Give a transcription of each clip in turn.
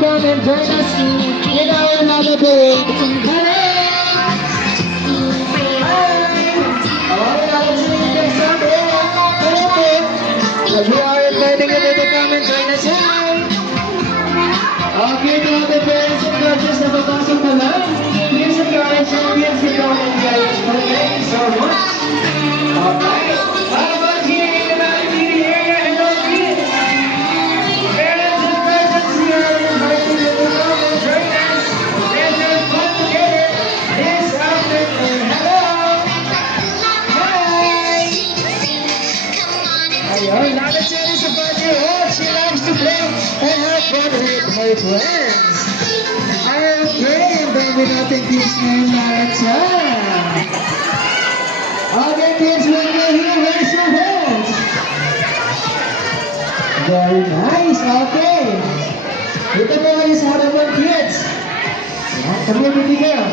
come and join us in our another parade. We are inviting you to come and join us here. Okay, to all the parents and coaches na papasok na lang. Please encourage and please encourage guys. Thank you so much. Alright. How about here in the Malibiri area? Hello, kids. Parents and coaches here are inviting you to come and join us. Let's have fun together this afternoon. Hello. Hi. Ayun, Lala Cherry sa party. Oh, she loves to play and have fun with her friends. Okay, and then we natin kids ngayon Lala Cherry. Okay, kids, when you're here, raise your hands. Very nice, okay. Ito po kayo sa harapan, kids. Yan, kami bibigyan.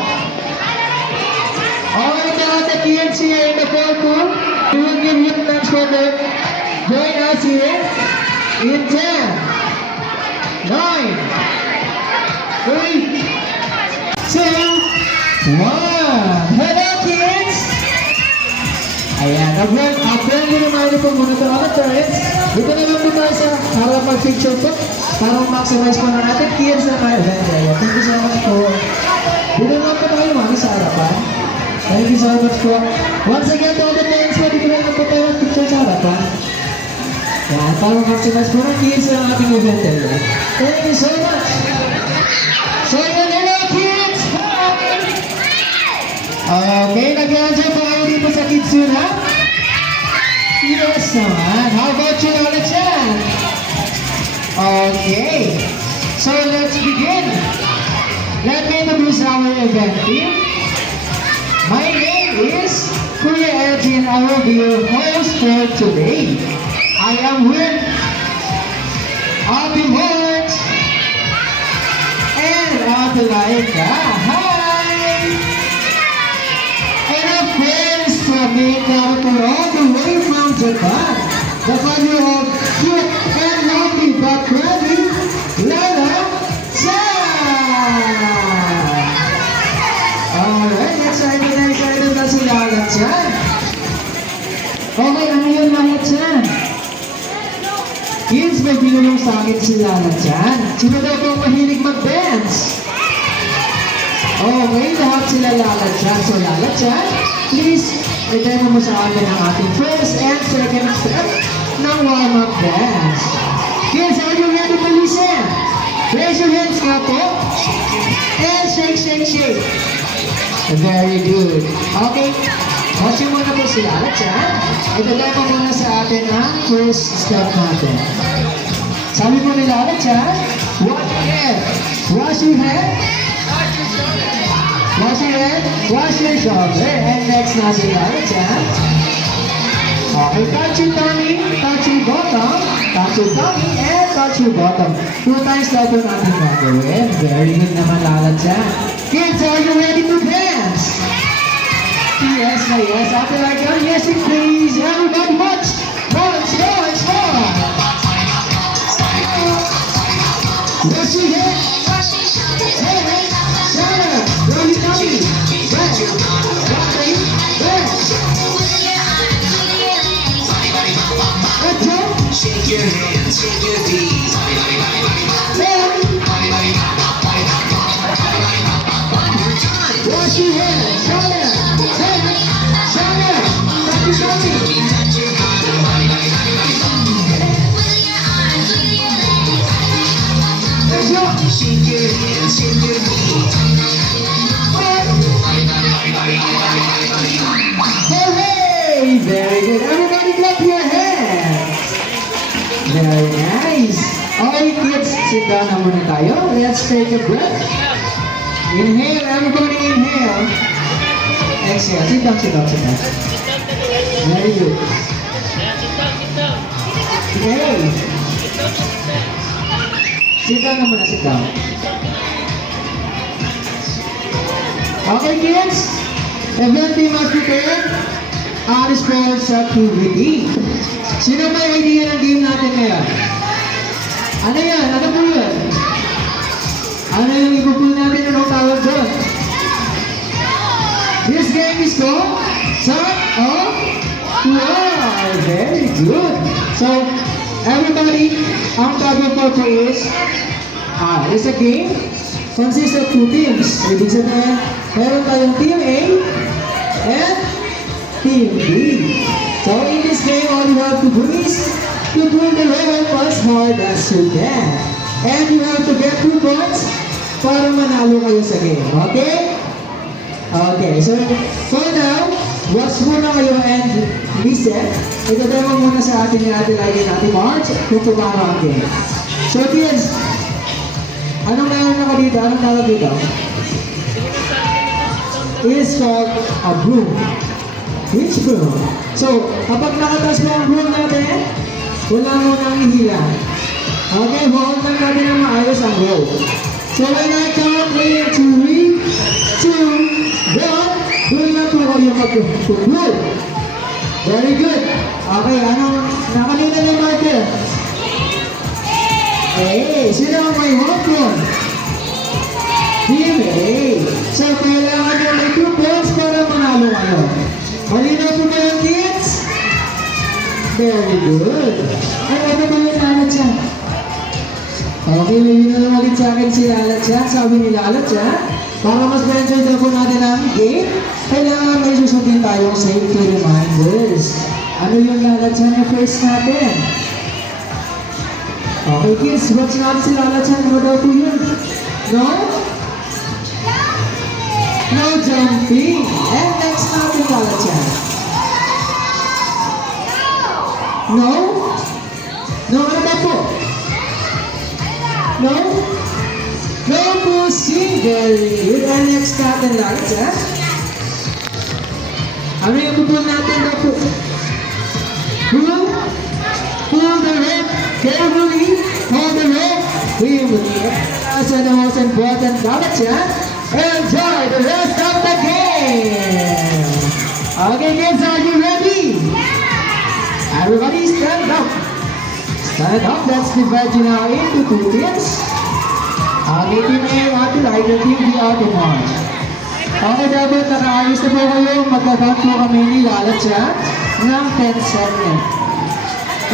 Okay, now the kids here in the courtroom, we will give you lunch for them. Join us here in 10, 9, 3, 2, 1. Hello, kids! Ayan, friendly reminder po muna to mga parents. Dito naman po tayo sa harap mag-picture po para maximize po na natin kids na mga event. Ayan, thank you so much po. Dito naman po tayo mga sa harapan. Thank you so much po. Once again, to all the parents po, dito naman po tayo mag-picture sa harapan. Ayan, para maximize po na kids na ating event. Ayan. Thank you so much. So, ayan, hello kids! Okay, nag-enjoy po kayo dito sa kids yun, ha? Yes naman. How about you, Lola Chan? Okay. So, let's begin. Let me introduce our event team. My name is Kuya Edgy and I will be your host for today. I am with Ate Mort and Ate Laika. Hi! Friends from Singapore all the way from Japan. The family of cute and happy but ready, Lala Chan! Alright, excited na si Lala Chan. Okay, ano yun Lala Chan? Kids, may binulong sa akin si Lala Chan. Sino daw po mahilig mag-dance? Okay, lahat sila Lala Chan. So Lala Chan, please, i-demo mo sa amin ang ating first and second step ng warm-up dance. Kids, are you ready to listen? Raise your hands nga po. And shake, shake, shake. Very good. Okay, watching muna po si Lala Chan. I-demo muna sa atin ang first step natin. Sabi po ni Lala Chan, wash your head. Wash your head, wash your shoulder, and next natin Lala Chan. Okay, touch your tummy, touch your bottom, touch your tummy, and touch your bottom. 2 times daw po natin gagawin. Very good naman Lala Chan. Kids, are you ready to dance? Yes na yes. After like that, yes please. Everybody watch. Watch. Wash your head. Shake your hands, shake your feet. One more time. Wash your hands, shoulder, touch your tummy. Let's go. Shake your hands, shake your feet. Hooray! Very good. Everybody clap your hands. Very nice. Okay, kids, sit down na muna tayo. Let's take a breath. Inhale, everybody inhale. Exhale. Sit down. Very good. Okay. Sit down na muna, sit down. Okay, kids. Event team has prepared our sports activity. Sino may idea ng game natin ngayon? Ano yan? Ano po yun? Ano yung ipupul natin? Anong tawag doon? This game is called Son of War. Very good. So, everybody, ang tawag po is a game consists of two teams. Ibig sabihin, meron tayong Team A and Team B. So, in this game, all you have to do is to pull the rope as hard as you can. And you have to get 2 points para manalo kayo sa game. Okay? Okay, so for now, watch muna kayo and listen. Ito-demo muna sa atin ni Ate Lagi natin March kung tumama ang game. So kids, anong meron na ka dito? Anong tawag dito? It is called a broom. Which broom? So, kapag nakatas mo ang broom natin, wala mo nang ihila. Okay, hold lang natin ang maayos ang rope. So when I count 3, 2, 1, doon na po kayo mag-pull. Very good. Okay, anong nakalina yung marker? A. Sino ang may home run? Team A. So kailangan nyo may 2 points para manalo kayo. Malinaw po ba yung kids? Very good. Ay, ano ba yung lalat siya? Okay, may yun ulit sa akin si Lalat siya. Sabi ni Lalat siya, para mas ma-enjoy daw po natin ang game, kailangan may susundin tayong safety reminders. Ano yung Lalat siya na first natin? Okay kids, watch natin si Lalat siya. Ano daw po yun? No? No jumping. And next natin Lalat siya. No? No, ano ba po? No? No pushing. Very good. And next natin Lalat siya. Ano yung pupul natin daw po? Pull the rope carefully. Hold the rope firmly. And last and the most important Lalat siya. Enjoy the rest of the game. Okay kids, are you ready? Everybody stand up. Stand up. Let's divide you now into 2 teams. Okay, Team A, Ate Liger, Team B, Ate March. Okay, dapat nakaayos na po kayo. Magkakount po kami ni Lalat siya ng 10 seconds.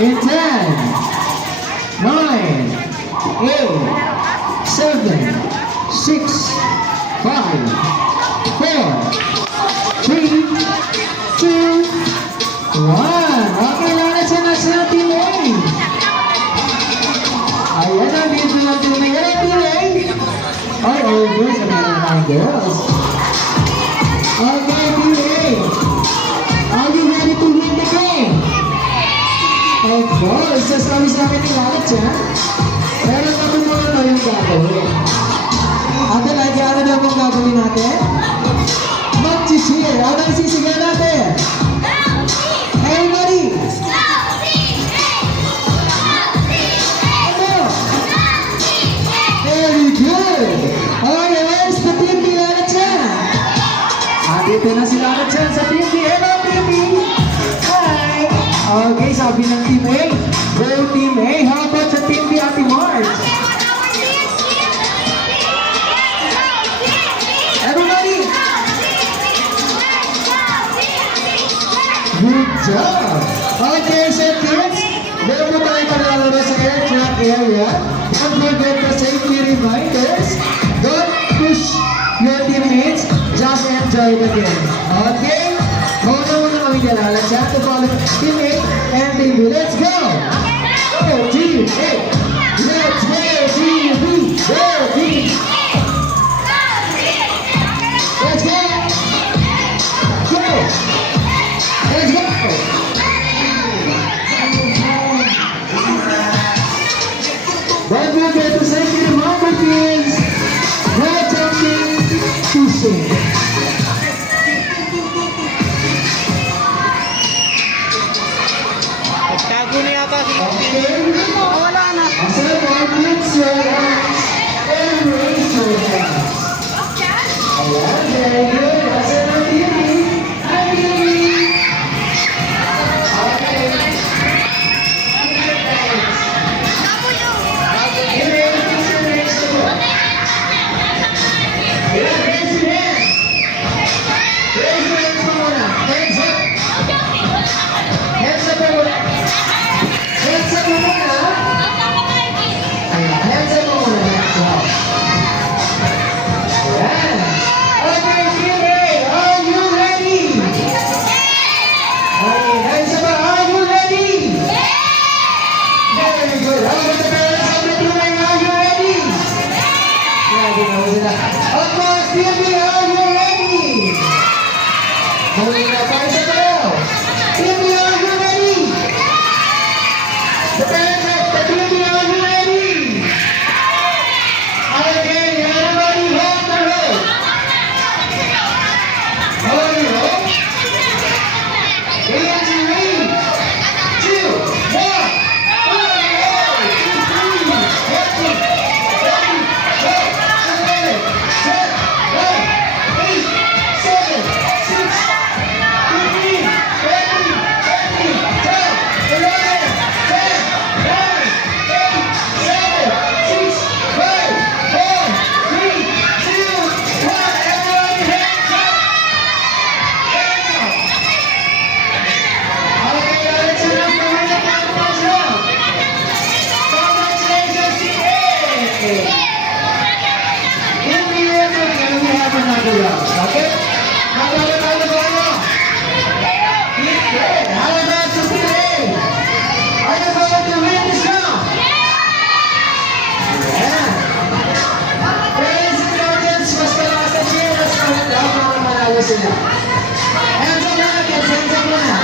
In 10, 9, 8, 7, 6, 5, 4, 3, 2, 1. Okay, Lalat siya na siya, Team A. Ayan na, dito lang Team A. Hello, Team A. Ay, oh, girls, ang meron mga girls. Okay, Team A. Are you ready to win the game? Of course, sasabi sa akin ni Lalat siya. Pero natulungan na yung gagawin. Ate, lagi ano daw yung gagawin natin? Mag-cheer. Ano yung sisigaw natin? Everybody! Ano? Very good! Okay, where's the team ni Lalat siya? Dito na si Lalat siya sa team B. Hello, team B! Hi! Okay, sabi ng team A. Go team A. How about sa team B, Ate March? Everybody! Good job! Okay, so kids, meron po tayo paglalaro sa air track area. Don't forget the safety reminders. Don't push your teammates. Just enjoy the game. Okay? Hold on muna kami dyan. Lalat siya to follow teammate and team B. Let's go! Go team A! Let's go team B! Go team! Let's go! Go! Let's go! Don't forget to safety reminder, kids. No jumping, pushing. Tago na yata si Okay? Wala na. Ano sila? Of course, PNP, are you ready? Muna pa isa tayo. PNP, are you ready? The parents of the PNP, are you ready? Okay, everybody hold the rope. Hold the rope. In 3, 2, 1. Okay? Magkakaroon tayo sa ano? How about to today? Are you going to win this round? Yeah. Ladies and guardians, mas malakas na cheer, mas maganda para manalo sila. Hands up muna, kids. Hands up muna.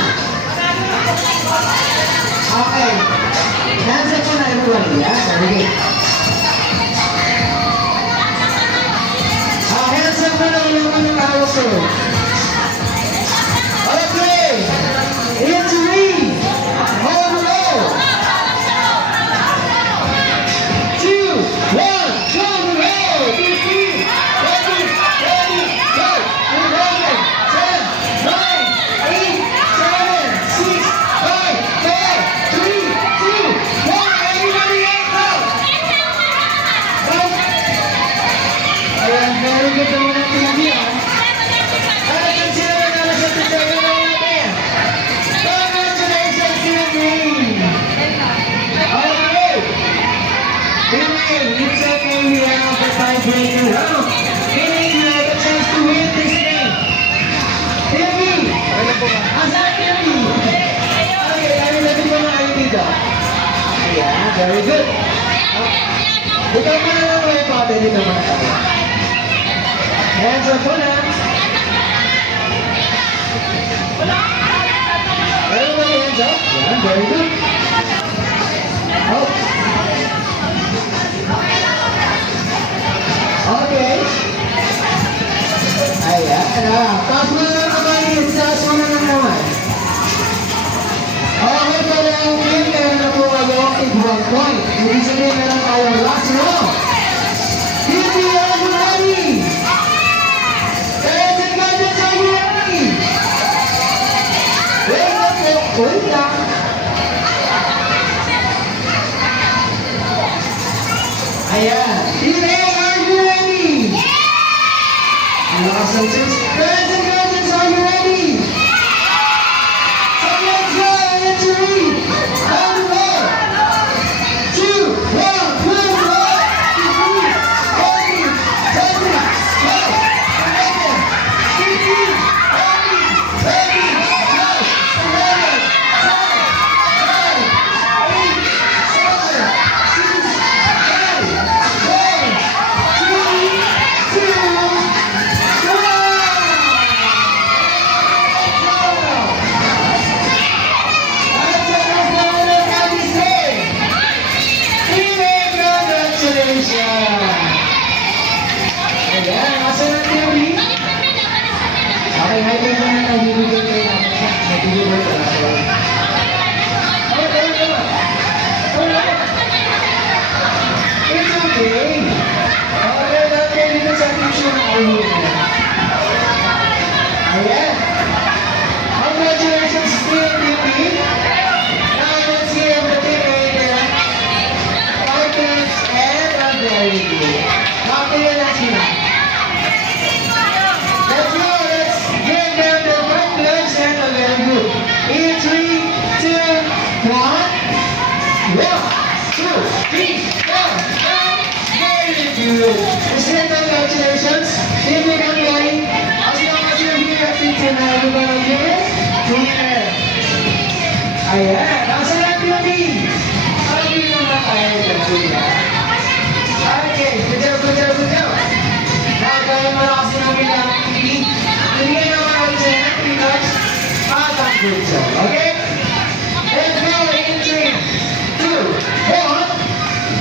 Okay. Hands up muna, everybody. Yeah, very good. Hands up muna, ilang yung hawak ko. Okay. In 3. Hold the roll. 2, 1. Show the roll. 15. Ready, ready, go. We're rolling. 10, 9, 8, 7, 6, 5, 4, 3, 2, 1. Everybody hands up. Ayan, very good naman ang TV, ha? Ayan, sila na naman sa tutorial natin. Congratulations, Cindy! Okay. Anyway, it's okay, we have the tiebreaker round. Meaning you have a chance to win this game. Cindy! Asan Cindy? Okay, ready ko na kayo dito. Ayan, very good. Ikaw pa na lang ulit, pate, dito muna tayo. Hands up muna. Everybody hands up. Yeah, very good. Oh. Okay. Ayan. Taas mo na ng kamay, kids. Taas mo na ng kamay. Okay, pala ang team. Meron na po kayo 1 point. Ibig sabihin meron tayong last round. Here we are, ready. Parents and guardians, are you ready? Wait lang po. Wait lang. Ayan. Team A, are you ready? Ang lakas ng cheers. Parents and guardians, are you ready? So let's go. Let's read. On the roll. 2, 1, pull the roll. 15, 14, Ayan, nasa na theory? Okay, hi kayo na nagbibigay kayo namin siya. Nagbibigay ka lang. Okay, it's okay. Okay, lahat kayo dito sa picture na kayo na. Ayan. Congratulations, Team DP. Now let's hear the team leader. Partners and a very good. Happy na sila. Let's go, let's give them the right legs and a very good. In 3, 2, 1. 1, 2, 3, 4, 5. Very good. Mr. Congratulations. Team Leader, as long as you're here at Team Leader, you're gonna get winner. Ayan, nasa lang yung team. Ano yung mga kaya ng kuya? Okay, good job, good job, good job. bigyan mo na kasi ng bilang TV. Bigyan naman ako sa because at ang good job. Okay? Let's go in 3, 2, 1.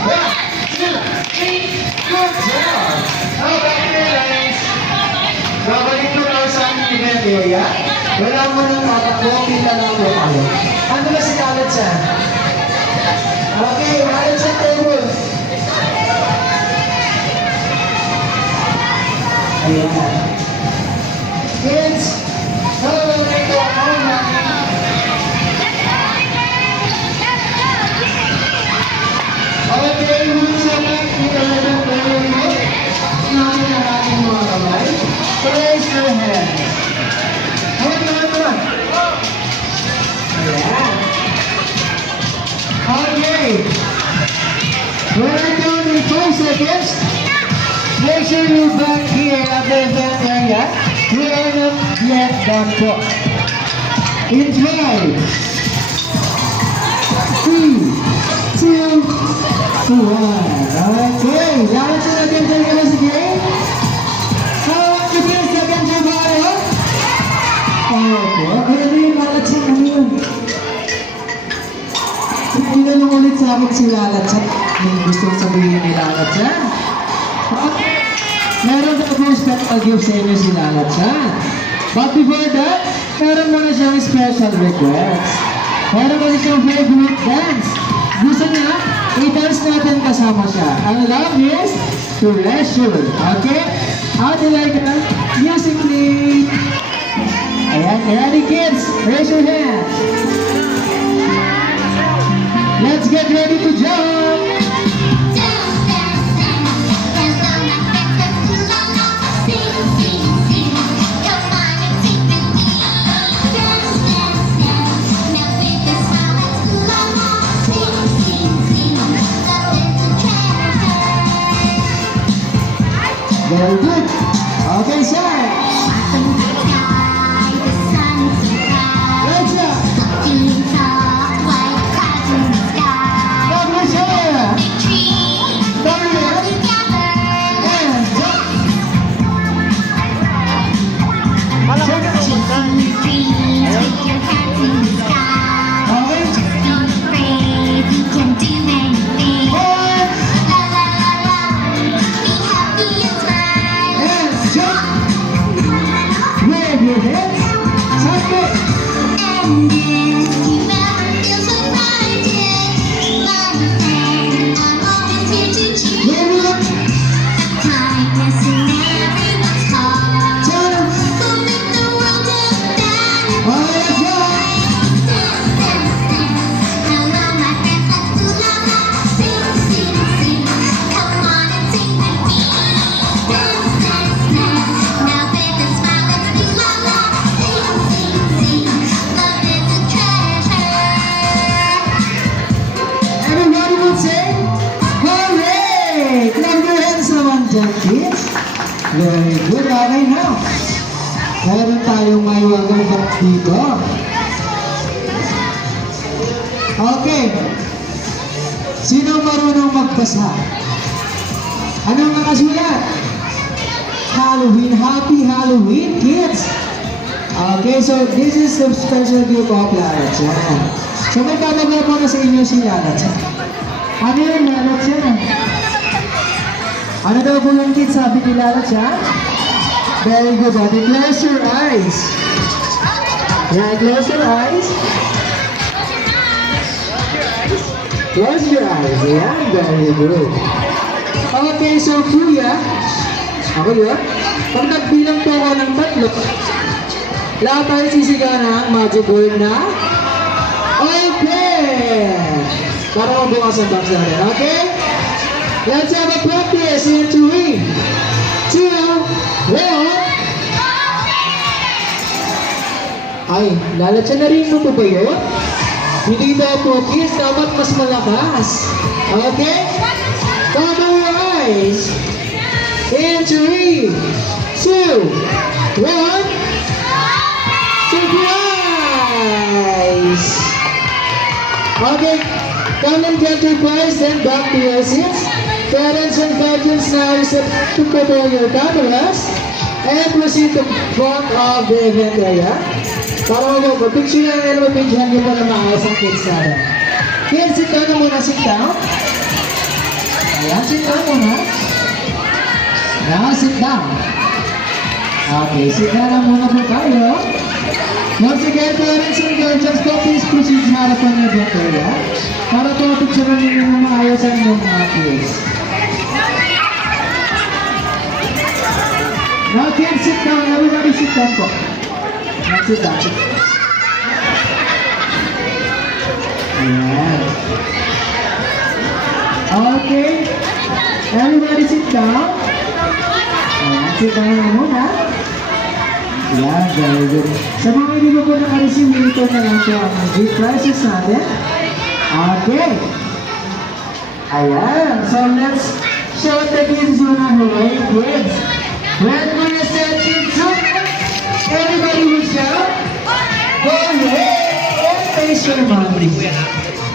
1, 2, 3. Good job. Okay, guys. Babalik po tayo sa aming event area. Wala mo nang tatakbo, kita lang po tayo. Ano ba si Kalat siya? Okay, Kalat sa table. Ayan. Kids, hello, ito ako namin. Okay, who's your back? Ito na lang po mo. Namin ang ating mga kamay. Raise your hand. Come on. Ayan. Okay. We're counting 5 seconds. Make sure you're back here at the event area. We are not yet done po. In 5, 3, 2, 1. Okay. Lahat sa nag-enjoy ka na sa game? How about you guys nag-enjoy ba kayo? Opo. Ano yung lalat siya? Ano yun? Tinanong ulit sa akin si Lalat siya. May gustong sabihin ni Lalat siya. Meron na po special gift sa inyo si Lalat siya. But before that, meron muna siyang special request. Meron kasi siyang favorite dance. Gusto niya, i-dance natin kasama siya. Ang love is treasure. Okay? How do you like that? Music please. Ayan, ready kids? Raise your hands. Let's get ready to jump. Very good. Okay, sir. Let's go. Lovely, sir. Very good. And jump. Wave your hands. Sound good. Wave it up. Turn. All right, let's go. Everybody would say, hooray! Clap your hands naman dyan, kids. Very good. Okay, now. Meron tayong may wagang back dito. Okay. Sino marunong magbasa? Anong nakasulat? Halloween. Happy Halloween, kids! Okay, so this is the special group of Lalat yan. So may babagay po na sa inyo si Lalat yan. Ano yung Lalat yan? Ano daw po yung kids sabi ni Lalat yan? Very good, buddy. Close your eyes. Yeah, close your eyes. Close your eyes. Yeah, very good. Okay, so kuya, ako yun. Pag nagbilang po ako ng 3, lahat tayo sisigaw ng magic word na open! Para mabukas ang box natin, okay? Let's have a practice in 3, 2, 1. Ay, Lalat siya, narinig mo po ba yun? Hindi daw po, kids, dapat mas malakas. Okay? Cover your eyes. In 3, 2, 1. Surprise! Okay, come and get your prize, then back to your seats. Parents and guardians now is to prepare your cameras. And proceed to front of the event area. Para mag-picture na nila, mag-picturehan niyo po na maayos ang kids natin. Kids, sit down na muna, sit down. Ayan, sit down muna. Now, sit down. Okay, sit down na muna po tayo. Once again, parents and guardians po, please proceed sa harapan ng event area. Para po picturehan niyo na maayos ang inyong mga kids. Now, kids, sit down. Everybody sit down po. Now, sit down. Ayan. Okay. Everybody sit down. Ayan, sit down na muna. Ayan, very good. Sa mga hindi mo po naka-receive, ito na lang po ang gift prizes natin. Okay. Ayan. So, let's show the kids yun na hooray, kids. When we say kids, everybody will shout, go ahead and face your mommy.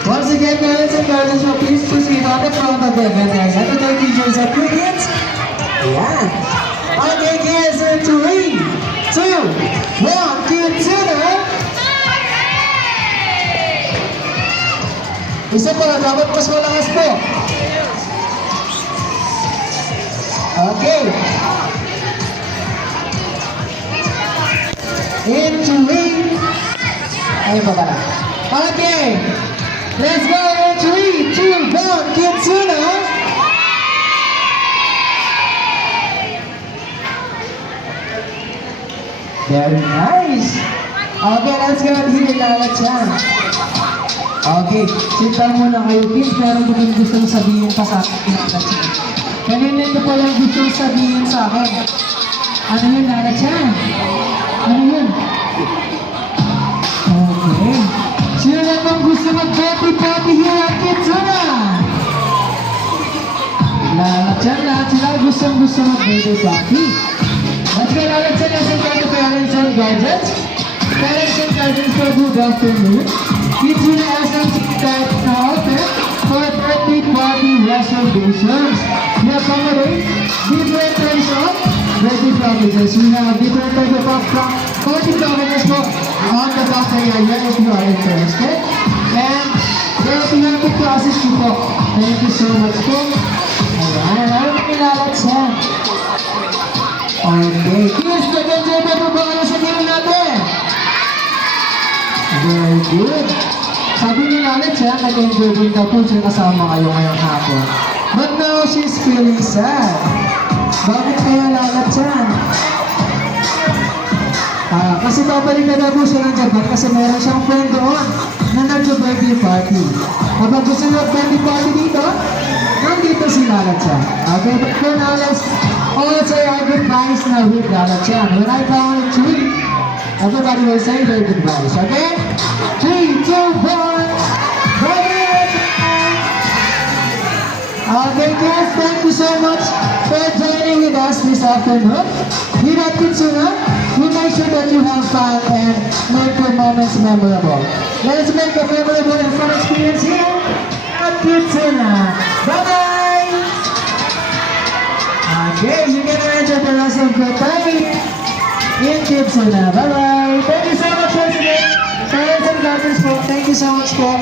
Once again, parents and guardians, please proceed on the front of the event area to take pictures of your kids. Ayan. Okay, kids, in 3, 2, 1, kids, isa pa, dapat mas malakas po. Okay. In 3, ayun pa pala. Okay. Let's go in 3, 2, 1, Kitsuna! Very nice! Okay, let's go and hear Lala Chan. Okay, sit down muna kayo, kids. Meron ko din gustong sabihin pa sa akin, Lala Chan. Kanina ito pa lang gustong sabihin sa akin. Ano yun, Lala Chan? Ano yun? Okay. Sino namang gusto mag-party here at Kitsuna? Lahat yan, lahat sila gusto mag-birthday party. Let's go, lahat sila sa mga parents and guardians. Parents and guardians for good afternoon. Kitsuna SMC type na open for birthday party reservations. We accommodate different types of birthday packages. We have different types of party packages for on the back area if you are interested. And we'll be happy to assist you po. Thank you so much po. Ayan, alam mo nilalat siya. Okay, kids, nag-enjoy pa po ba kayo sa game natin? Very good. Sabi nilalat siya, nag-enjoy din daw po siya kasama kayo ngayong hapon. But now she's feeling sad. Bakit kaya lalat siya? Kasi babalik na daw po siya ng Japan kasi meron siyang friend doon na nag-birthday party. Kapag gusto nyo birthday party dito, nandito si Lalat siya. Okay, but for now, let's all say our goodbyes now with Lalat siya. When I count 3, everybody will say their goodbyes, okay? 3, 2, 1, bye-bye! Okay, guys, thank you so much for joining with us this afternoon. Here at Kitsuna, we make sure that you have fun and make your moments memorable. Let's make a memorable and fun experience here at Kitsuna. Bye-bye! Okay, you can enjoy the rest of your time in Kitsuna. Bye-bye! Thank you so much once again. Parents and guardians, thank you so much po.